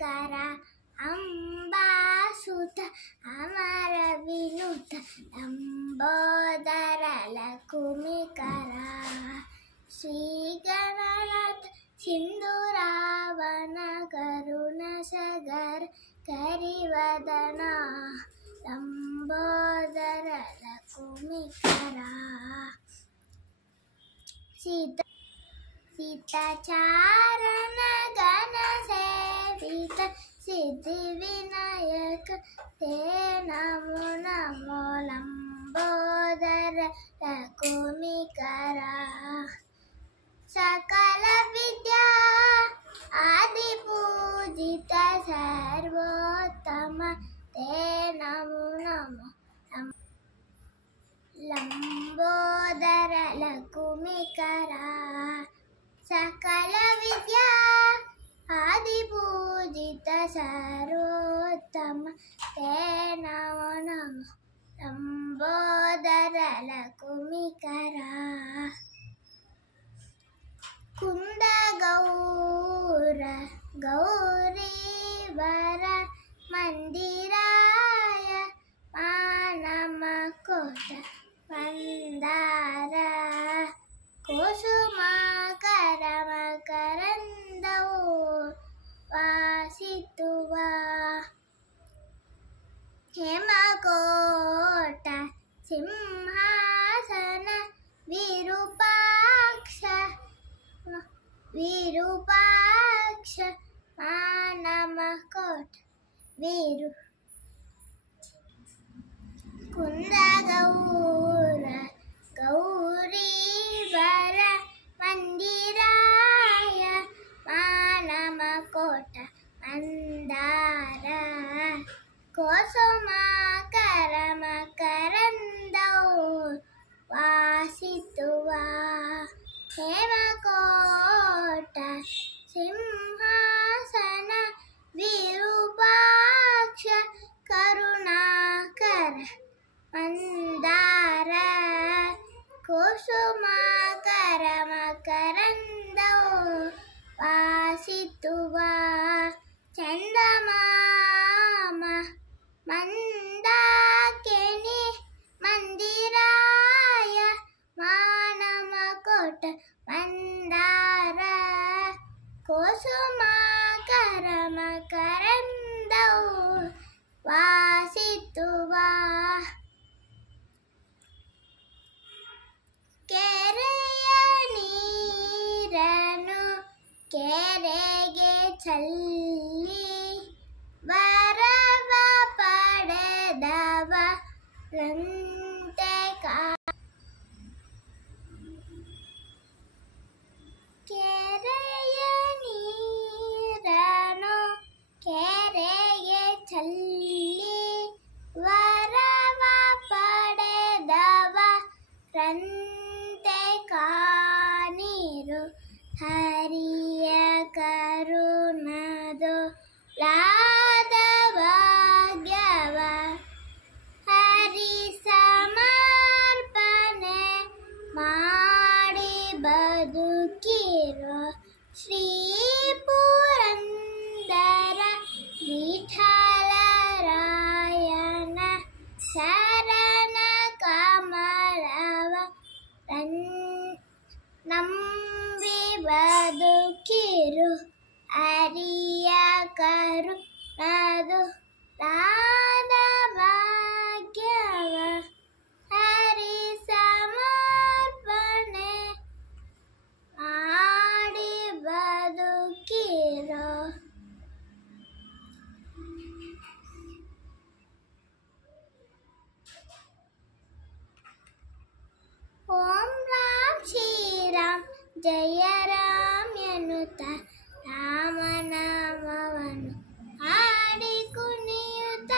ಕುಮಿಕರ ಅಂಬಾಸುತ ಅಮರ ವಿನುತ ಲಂಬೋದರ ಲಕುಮಿಕರ ಶ್ರೀ ಗಣನಾಥ ಸಿಂಧೂರಾವನ ಕರುಣ ಸಗರ ಕರಿವದನ ಲಂಬೋದರ ಲಕುಮಿಕರ ಸೀತಾಚಾರಣ ಗಣ ಸೇವಿತ ಸಿದ್ಧಿ ವಿನಾಯಕ ತೇ ನಮೋ ನಮೋ ಲಂಬೋದರ ಲಕುಮಿಕರ ಸಕಲ ವಿದ್ಯಾ ಆದಿ ಪೂಜಿತ ಸರ್ವೋತ್ತಮ ತೇ ನಮೋ ನಮೋ ಲಂಬೋದರ ಲಕುಮಿಕರ ಸಕಲ ವಿದ್ಯಾ ಆದಿ ಪೂಜಿತ ಸರ್ವೋತ್ತಮ ತೇ ನಮೋ ನಮೋ ಲಂಬೋದರ ಲಕುಮಿಕರ ಕುಂದ ಗೌರ ಗೌರೀವರ ಮಂದಿರಾಯ ಮಾನಮ ಕೋಟ ಮಂದಾರ ಕುಸುಮಾಕರ ಮಕರಂದವು ವಾಸಿತುವ ಹೇಮಕೋಟ ಸಿಂಹಾಸನ ವಿರೂಪಾಕ್ಷ ಮಾನಮ ಕೋಟ ವೀರು ಕುಂದ ಗೌರ ಗೌರೀವರ ಮಂದಿರಾಯ ಮಾನಮ ಕೋಟ ಮಂದಾರ ಕುಸುಮಾಕರ ಮಕರಂದವು ವಾಸಿತುವ ಹೇಮಕೋಟ ಸಿಂಹಾಸನ ವಿರೂಪಾಕ್ಷ ಕರುಣಾಕರ ಮಂದಾರ ಕುಸುಮಾಕರ ಮಕರಂದವು ವಾಸಿತುವ ಚಂದಮಾಮ ಮಂದಾಕಿನಿ ಮಂದಿರಾಯ ಮಾನಮ ಕೋಟ ಮಂದಾರ ಕುಸುಮಾಕರ ಮಕರಂದವು ವಾಸಿತುವ ಕೆರೆಯ ನೀರನು ಕೆರೆಗೆ ಚಲ್ಲಿ ವರವ ಪಡೆದವ ರಂತೆ ಕೆರೆಯ ನೀರನು ಕೆರೆಗೆ ಚಲ್ಲಿ ವರವ ಪಡೆದವ ರಂತೆ ಕಾನೀರು ಹರಿಯ ಕರುಣದು ಲಾದ ಭಾಗ್ಯವ ಹರಿ ಸಮರ್ಪಣೆ ಮಾಡಿ ಬದುಕಿರೋ ಶ್ರೀ ಪುರಂದರ ವಿಠಲರಾಯನ ಶರಣ ಕಮಲವ ನಂಬಿ ಬದುಕಿರು ಅರಿಯ ಕರುಣದು ಲಾದ ಭಾಗ್ಯವ ಹರಿ ಸಮರ್ಪಣೆ ಮಾಡಿ ಬದುಕಿರೋ ಓಂ ರಾಮ್ ಶ್ರೀರಾಮ್ ಜಯ ರಾಮ್ ಎನ್ನುತ್ತ ರಾಮನಾಮವನ್ನು ಹಾಡಿ ಕುಣಿಯುತ್ತ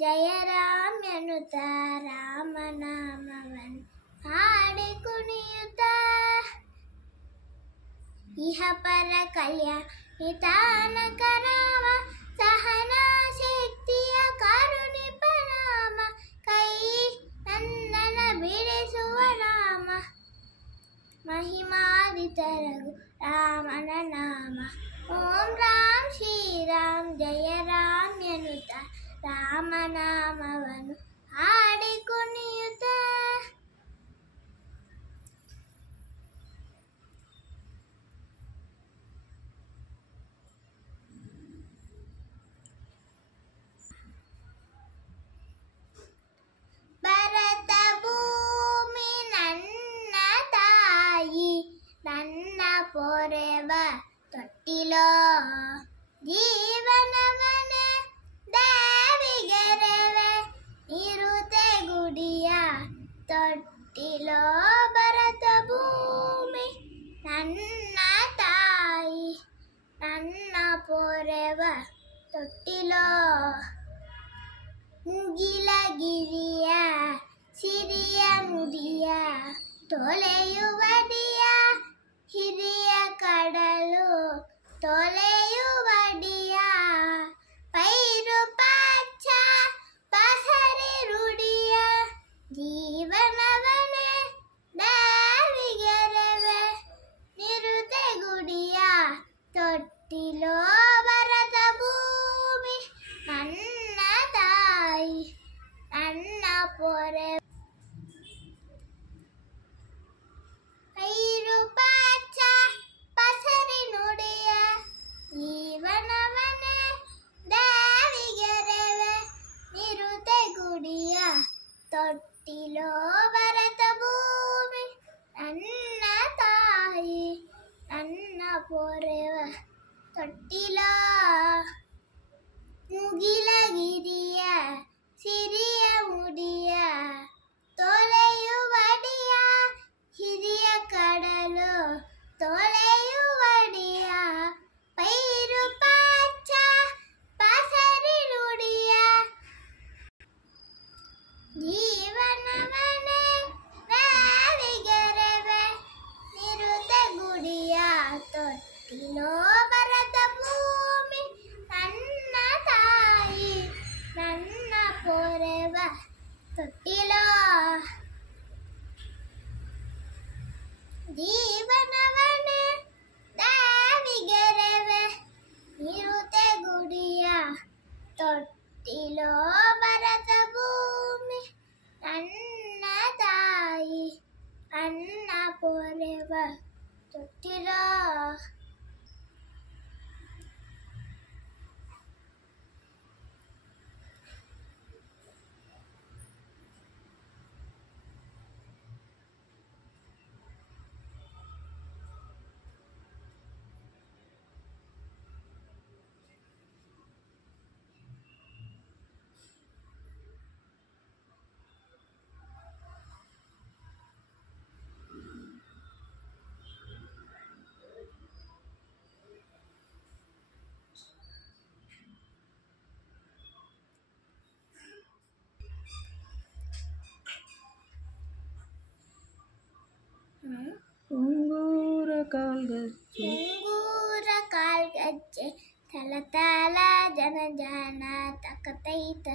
ಜಯ ರಾಮ್ ಎನ್ನುತ್ತ ರಾಮನಾಮವನ್ನು ಹಾಡಿ ಕುಣಿಯುತ್ತ ಇಹ ಪರ ಕಲ್ಯಾಣಿತಾನಕ ರಾಮ ಸಹನ ಶಕ್ತಿಯ ಕರುಣಿಪ ನಾಮ ಕೈ ನಂದನ ಬಿಡಿಸುವ ನಾಮ ಮಹಿಮಾದಿತರಗು ರಾಮನ ನಾಮ ಓಂ ರಾಮ್ ಶ್ರೀರಾಮ್ ಜಯ ರಾಮ್ ಎನ್ನುತ್ತ ರಾಮನಾಮವನ್ನು ಹಾಡಿ ಕುಣಿಯುತ್ತ ಭರತ ಭೂಮಿ ನನ್ನ ತಾಯಿ ನನ್ನ ಪೊರೆವ ತೊಟ್ಟಿಲೋ ಜೀವನವನೇ ದೇವಿಗೆರವೆ ಇರುತೆ ಗುಡಿಯ ತೊಟ್ಟಿಲೋ ಭರತ ಭೂಮಿ ನನ್ನ ತಾಯಿ ನನ್ನ ಪೊರೆವ ತೊಟ್ಟಿಲೋ ಮುಗಿಲಗಿರಿಯ ಸಿರಿಯ ಮುಡಿಯ ತೊಳೆಯುವಡಿಯ ಹಿರಿಯ ಕಡಲು ತೊಳೆಯುವಡಿಯ ಪೈರು ಪಾಚ ಪಸರಿ ರೂಢಿಯ ಜೀವನವನೇ ದೇವಿಗೆರವೆ ನಿರುತೆ ಗುಡಿಯ ತೊಟ್ಟಿಲೋ ಭರತ ಭೂಮಿ ನನ್ನ ತಾಯಿ ನನ್ನ ಪೊರೆ ಪೈರು ಪಾಚ ಪಸರಿ ನುಡಿಯ ಜೀವನವನೇ ದೇವಿಗೆರವೆ ನಿರುತೆ ಗುಡಿಯ ತೊಟ್ಟಿಲೋ ಭರತ ಭೂಮಿ ನನ್ನ ತಾಯಿ ನನ್ನ ಪೊರೆವ ತೊಟ್ಟಿಲೋ ಮುಗಿಲಗಿರಿಯ ಸಿರಿಯ ಮುಡಿಯ ತೊಳೆಯುವಡಿಯ ಹಿರಿಯ ಕಡಲು ತೊಳೆಯುವಡಿಯ ಪೈರು ಪಾಚ ಪಸರಿ ನುಡಿಯ ಜೀವನವನೇ ದೇವಿಗೆರವೆ ನಿರುತೆ ಗುಡಿಯ ತೊಟ್ಟಿಲೋ ಭರತ ಭೂಮಿ ನನ್ನ ತಾಯಿ ನನ್ನ ಪೊರೆವ ತೊಟ್ಟಿಲೋ ಜೀವನವನೇ ದೇವಿಗೆರವೆ ನಿರುತೆ ಗುಡಿಯ ತೊಟ್ಟಿಲೋ ಭರತ ಭೂಮಿ ನನ್ನ ತಾಯಿ ನನ್ನ ಪೊರೆವ ತೊಟ್ಟಿಲೋ ಉಂಗೂರ ಕಾಲ್ಗಜ್ಜೆ ಉಂಗೂರ ಕಾಲ್ಗಜ್ಜೆ ತಲತಾಲ ಜನ ಜನ ತಕತೈತ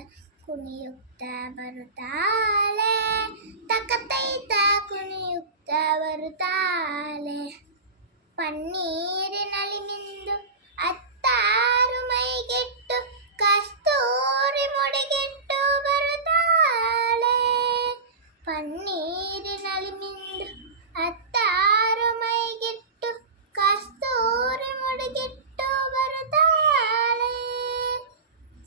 ಕುಣಿಯುಕ್ತ ಬರುತ್ತಾಳೆ ತಕತೈತ ಕುಣಿಯುಕ್ತ ಬರುತ್ತಾಳೆ ಪನ್ನೀರಿನಲ್ಲಿ ಮಿಂದು ಅತ್ತಾರು ಮೈಗೆಟ್ಟು ಕಸ್ತೂರಿ ಮುಡಿಗೆಟ್ಟು ಬರುತ್ತಾಳೆ ಪನ್ನೀರಿನಲ್ಲಿ ಮಿಂದು ಅತ್ತಾರು ಮೈಗೆಟ್ಟು ಕಸ್ತೂರಿ ಮುಡಿಗೆಟ್ಟು ಬರುತ್ತಾಳೆ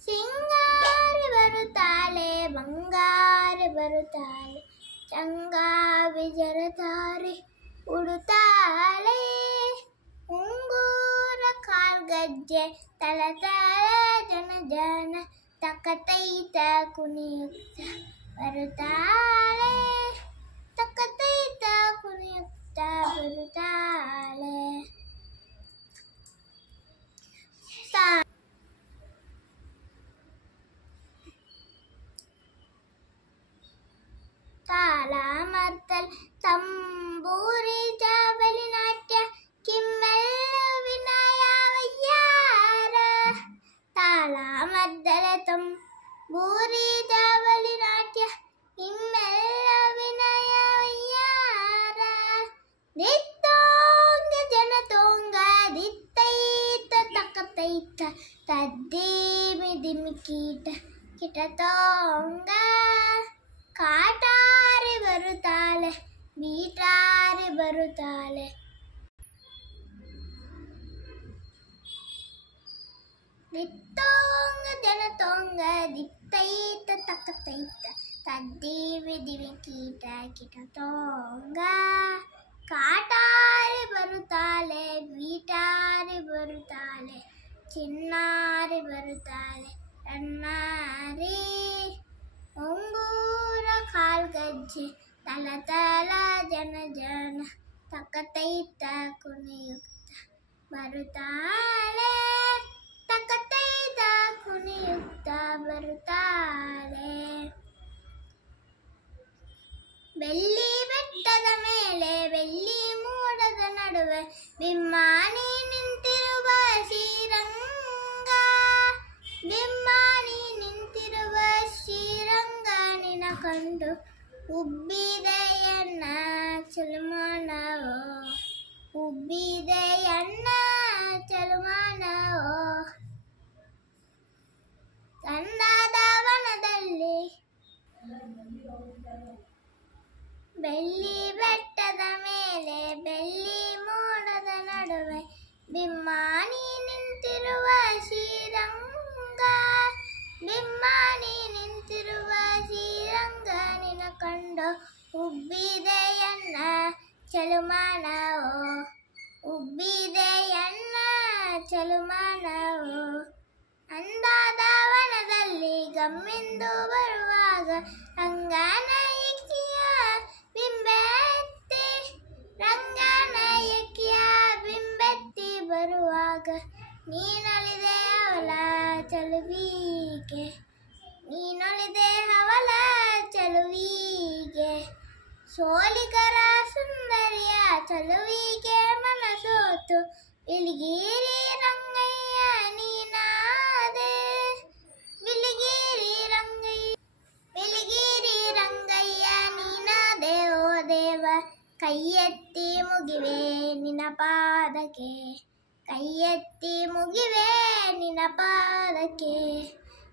ಸಿಂಗಾರಿ ಬರುತ್ತಾಳೆ ಬಂಗಾರಿ ಬರುತ್ತಾಳೆ ಚಂಗಾವಿ ಜರತಾರಿ ಉಡುತ್ತಾಳೆ ಉಂಗೂರ ಕಾಲ್ಗಜ್ಜೆ ತಲತಾಳ ಜನ ಜನ ತಕತೈತ ಕುಣಿಯುಕ್ತ ಬರುತ್ತಾಳೆ ತಕತೈತ ಕುಣಿಯುಕ್ತ ಬರುತ್ತಾಳೆ ತದ್ದಿಮಿ ದಿಮಿ ಕೀಟ ಕಿಟತೋಂಗ ಕಾಟಾರಿ ಬರುತ್ತಾಳೆ ಬೀಟಾರಿ ಬರುತ್ತಾಳೆ. ದಿತ್ತೋಂಗ ಜನತೋಂಗ ದಿತ್ತೈತ ತಕ್ಕತೈತ ತದ್ದಿಮಿ ದಿಮಿ ಕೀಟ ಕಿಟತೋಂಗ ಕಾಟಾರಿ ಬರುತ್ತಾಳೆ ಬೀಟಾರಿ ಬರುತ್ತಾಳೆ ಚಿನ್ನಾರಿ ಬರುತ್ತಾಳೆ ಅಣ್ಣಾರಿ. ಒಂಗೂರ ಕಾಲ್ಗಜ್ಜೆ ತಲ ತಲ ಜನ ಜನ ತಕ್ಕತೈತ ಕುಣಿಯುತ್ತ ಬರುತ್ತಾಳೆ ತಕ್ಕತೈತ ಕುಣಿಯುತ್ತ ಬರುತ್ತಾಳೆ. ಬೆಳ್ಳಿ ಬೆಟ್ಟದ ಮೇಲೆ ಬೆಳ್ಳಿ ಮೋಡದ ನಡುವೆ ಬಿಮ್ಮಾನಿ ನಿಂತಿರುವ ಶ್ರೀರಂಗ ಬಿಮ್ಮಾನಿ ನಿಂತಿರುವ ಶ್ರೀರಂಗ ನಿನ ಕಂಡು ಉಬ್ಬಿದೆಯನ್ನ ಚಲುಮಾನವೋ ಉಬ್ಬಿದೆಯನ್ನ ಚಲುಮಾನವೋ. ಗಂಧದ ವನದಲ್ಲಿ ಬೆಳ್ಳಿ ಬೆಟ್ಟದ ಮೇಲೆ ಬೆಳ್ಳಿ ಮೋಡದ ನಡುವೆ ಬಿಮ್ಮಾನಿ ನಿಂತಿರುವ ಶ್ರೀರಂಗ ಬಿಮ್ಮಾನಿ ನಿಂತಿರುವ ಶ್ರೀರಂಗ ನಿನ ಕಂಡು ಉಬ್ಬಿದೆಯನ್ನ ಚಲುಮಾನವೋ ಉಬ್ಬಿದೆಯನ್ನ ಚಲುಮಾನವೋ. ಅಂದಾದ ವನದಲ್ಲಿ ಗಮ್ಮೆಂದು ಬರುವಾಗ ರಂಗನಾಯಕಿಯ ಬಿಂಬೆತ್ತಿ ರಂಗನಾಯಕಿಯ ಬಿಂಬೆತ್ತಿ ಬರುವಾಗ ನೀನೊಲಿದೆ ಅವಳ ಚಲುವಿಗೆ ನೀನೊಲಿದೆ ಅವಳ ಚಲುವಿಗೆ. ಸೋಲಿಗರ ಸುಂದರಿಯ ಚಲುವಿಗೆ ಮನಸೋತು ಬಿಳಿಗಿರಿ ರಂಗಯ್ಯ ನೀನಾದೆ ಬಿಳಿಗಿರಿ ರಂಗಯ್ಯ ನೀನಾದೆ ಓ ದೇವ. ಕೈಯೆತ್ತಿ ಮುಗಿವೆ ನಿನ್ನ ಪಾದಕ್ಕೆ ಕೈಯೆತ್ತಿ ಮುಗಿವೆ ನಿನ್ನ ಪಾದಕ್ಕೆ.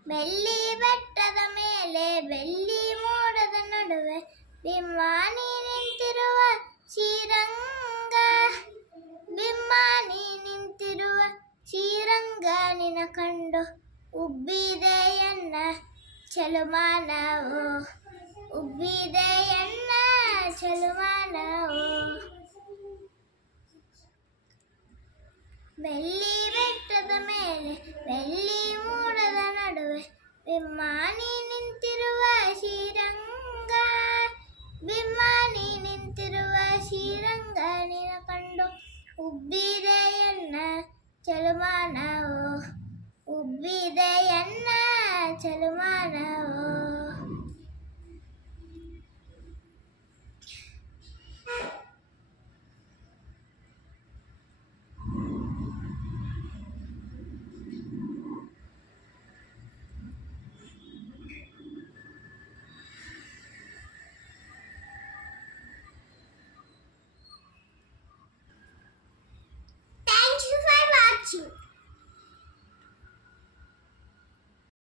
ಬೆಳ್ಳಿ ಬೆಟ್ಟದ ಮೇಲೆ ಬೆಳ್ಳಿ ಮೋಡದ ನಡುವೆ ಬಿಮ್ಮಾನಿ ನಿಂತಿರುವ ಶ್ರೀರಂಗ ಬಿಮ್ಮಾನಿ ನಿಂತಿರುವ ಶ್ರೀರಂಗ ನಿನ ಕಂಡು ಉಬ್ಬಿದೆಯನ್ನ ಚಲುಮಾನವೋ ಉಬ್ಬಿದೆಯನ್ನ ಚಲುಮಾನವೋ. ಬೆಳ್ಳಿ ಬೆಟ್ಟದ ಮೇಲೆ ಬೆಳ್ಳಿ ಮೋಡದ ನಡುವೆ ಬಿಮ್ಮಾನಿ ನಿಂತಿರುವ ಶ್ರೀರಂಗ ಬಿಮ್ಮಾನಿ ನಿಂತಿರುವ ಶ್ರೀರಂಗ ನಿನ ಕಂಡು ಉಬ್ಬಿದೆಯನ್ನ ಚಲುಮಾನವೋ ಉಬ್ಬಿದೆಯ